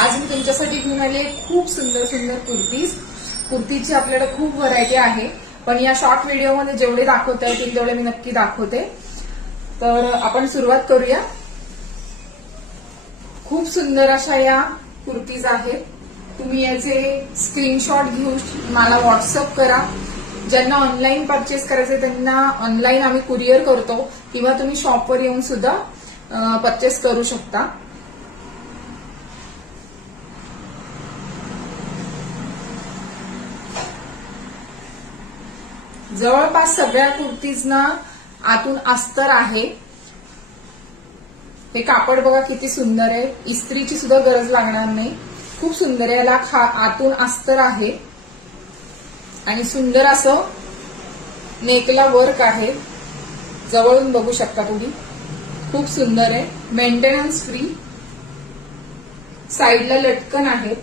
आज मी तुमच्यासाठी घेऊन आले खूप सुंदर सुंदर कुर्तीची आपल्याकडे खूप व्हरायटी आहे, पण या शॉर्ट व्हिडिओमध्ये जेवढे दाखवता येतील तेवढे मी नक्की दाखवते। तर आपण सुरुवात करूया। खूप सुंदर अशा या कुर्तीज आहेत। तुम्ही याचे स्क्रीनशॉट घेऊन मला व्हॉट्सअप करा। ज्यांना ऑनलाईन परचेस करायचे त्यांना ऑनलाईन आम्ही कुरिअर करतो, किंवा तुम्ही शॉपवर येऊन सुद्धा परचेस करू शकता। जवळपास सगळ्या कुर्तीजना आतून अस्तर आहे। हे कापड बघा किती सुंदर आहे, इस्त्रीची सुद्धा गरज लागणार नाही। खूप सुंदर आहे, याला आतून अस्तर आहे आणि सुंदर असं नेकला वर्क आहे। जवळून बघू शकता तुम्ही, खूप सुंदर आहे, मेंटेनन्स फ्री। साईडला लटकन आहे।